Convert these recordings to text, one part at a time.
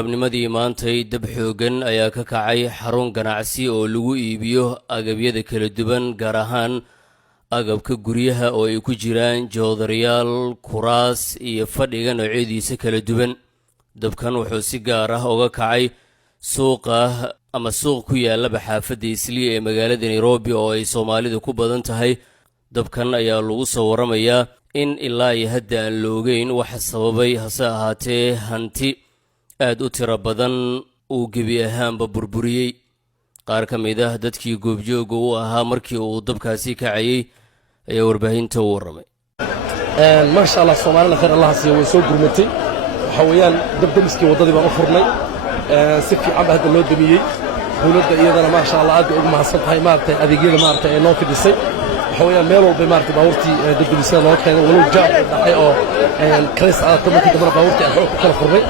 labnimadii maantay dab xoogan ayaa ka kacay xarun ganacsi oo lagu iibiyo agabyada kala duwan gaar ahaan agabka guryaha oo ay ku jiraan joodariyaal, kuraas iyo fadhiga noocyadiisa kala duwan. dabkan wuxuu si gaar ah uga kacay suuqa ama suuq ku yaala xaafadda Islii ee magaalada Nairobi oo ay Soomaalidu ku badan tahay. dabkan ayaa lagu soo waramayaa in ilaa iyo hadda aan loogeyn waxa sababay, hase ahaatee hanti aad u tiro badan uu gebi ahaanba burburiyey. qaar ka mid ah dadkii goobjooga u ahaa markii uu dabkaasi kacayay ayaa warbaahinta u waramay. maasha Allah, Soomaalina khayr Allah siiyo, way soo gurmatay. waxa weeyaan dabdamiskii wadadii baan u furnay, si fiican baa hadda loo damiyey. dawladda iyadana maasha Allah aad ugu mahadsan tahay maartay adeegyada maartay ee noo fidisay. waxa weeyaan meel walba maartay baabuurtii dabdamiska loo keenay, walow jaab dhacay oo kalees aad markii dambe baabuurtii aan ku kala furnay.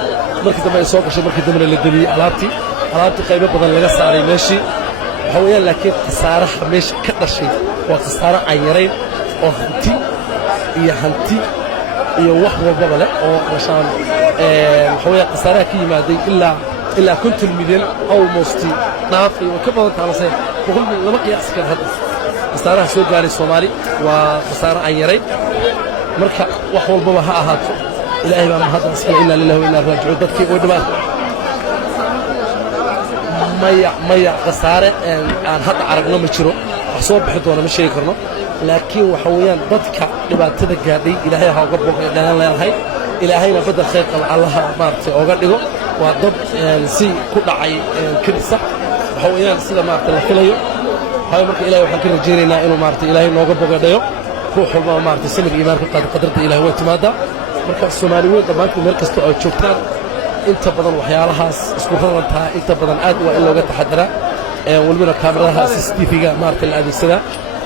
markii dambe ay soo gashay, markii dambe la damiyey alaabtii qaybo badan laga saaray meeshii. waxa weeyaan laakiin khasaaraha meesha ka dhashay waa khasaaro aan yarayn oo hanti iyo wax walbaba leh oo rashaan waxa weeyaan khasaaraha ka yimaaday ilaa 50 milyan almost dhaafay oo ka badan tahay lama qiyaasi karo. hadda khasaaraha soo gaaray Soomaali waa khasaaro aan yarayn. marka wax walbaba ha ahaato, ilaahay baa mahadsan iska ilaa lillahi wa inna ilaihi raaji'uun. dadkii oo dhamaan maya khasaare aan hadda aragno ma jiro, wax soo bixi doona ma sheegi karno. laakiin waxa weeyaan dadka dhibaatada gaadhay ilaahay ha uga boqo dhalan leeyahay, ilaahayna badal khayr qaba allaha maartay uga dhigo. waa dad si ku dhacay kirisa, waxa weeyaan sida maartay la filayo. waxaa marka ilaahay waxaan ka rajaynaynaa inuu maartay ilaahay nooga bogadhayo. ruux walba maartay samir iyo iimaan ka qaad qadarta ilaahay way timaada. marka Soomaaliyeed dhammaantood meel kasta oo joogtaan, inta badan waxyaalahaas isku rarantaa inta badan aad waa in looga taxadiraa. walbana kaamiradaha CCTV-ga maartay la adeegsadaa,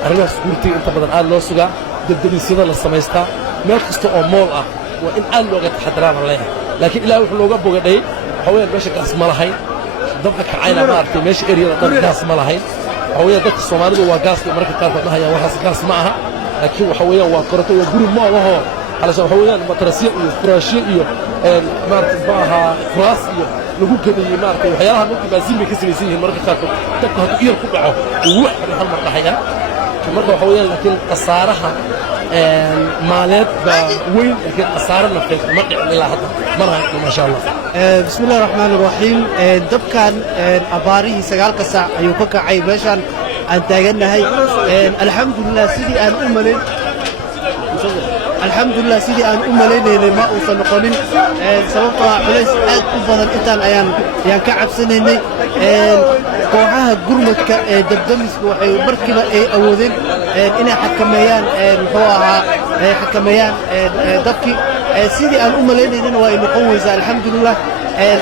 arrimaha security inta badan aad loo sugaa, dabdamisyada la samaystaa. meel kasta oo mool ah waa in aad looga taxadiraa baan leeyahay. laakiin ilaahay wuxuu looga bogadhayay, waxa weeyaan meesha gaas ma lahayn. dabka kacayna maartay meesha eriyada dhan gaas ma lahayn. waxa weeyaan dadka Soomaalidu waa gaaska marka qaar dhahaya waxaas gaas ma aha, laakiin waxa weeyaan waa koronto iyo guri ma aha. waxa weeyaan matarasiyo iyo furaashyo iyo maartay baaha kuraas iyo lagu gabeeyay maartay waxyaalaha markii baasiin bay ka samaysan yihiin. marka qaar dadka hadduu iyar ku dhaco wax hal mar dhahaya. marka waxa weeyaan laakiin khasaaraha maaleed baa weyn, laakiin khasaaro nafeed ma dhicin ilaa hadda mana hayno maasha Allah. bismillahi rahmaani rahiim. dabkan abaarihii 9 saac ayuu ka kacay meeshaan aan taaganahay. alxamdulillah sidii aan u maleynaynay ma uusan noqonin, sababtoo ah culays aad u badan intaan ayaan ka cabsanaynay. kooxaha gurmadka ee dabdamiska waxay markiiba ay awoodeen inay xakameeyaan dabkii. sidii aan u maleynaynana waa ay noqon weysaa. alxamdulillah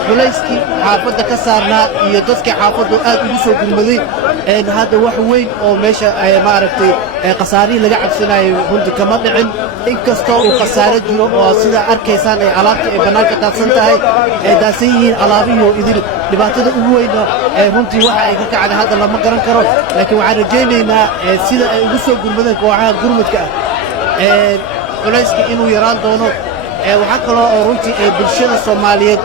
culayskii xaafadda ka saarnaa iyo dadkii xaafaddu aad ugu soo gurmaday. hadda wax weyn oo meesha maaragtay khasaarihii laga cabsanayay runtii kama dhicin, inkastoo uu khasaaro jiro oo sidaa arkaysaan ay alaabta ay bannaanka daadsan tahay, ay daadsan yihiin alaabihii oo idin. dhibaatada ugu weyna runtii waxa ay ka kacday hadda lama garan karo, laakiin waxaan rajaynaynaa sida ay ugu soo gurmadeen kooxaha gurmadka ah culayska inuu yaraan doono. waxaa kaloo oo runtii bulshada Soomaaliyeed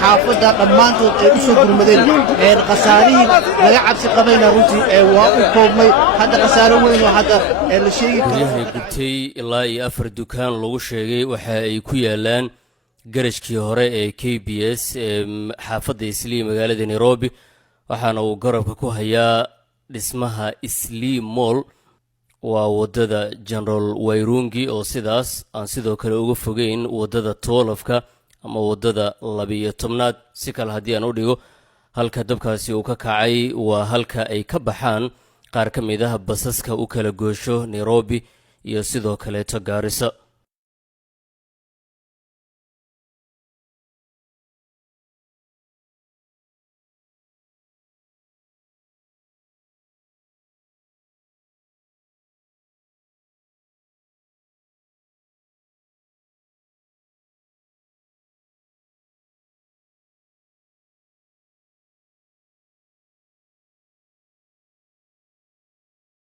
xaafadda dhammaantood ay u soo gurmadeen. khasaarihii laga cabsi qabayna runtii waa u koobmay. hadda khasaaro weyn oo hadda la sheegi karo. guryaha gubtay ilaa iyo 4 dukaan lagu sheegay waxa ay ku yaalaan garashkii hore ee KBS ee xaafadda Islii magaalada Nairobi, waxaana uu garabka ku hayaa dhismaha Islii Mall. waa wadada General Wairungi oo sidaas aan sidoo kale uga fogeyn wadada Toolafka ama wadada 12aad. si kale haddii aan u dhigo, halka dabkaasi uu ka kacay waa halka ay ka baxaan qaar ka mid ah basaska u kala goosho Nairobi iyo sidoo kale Garissa.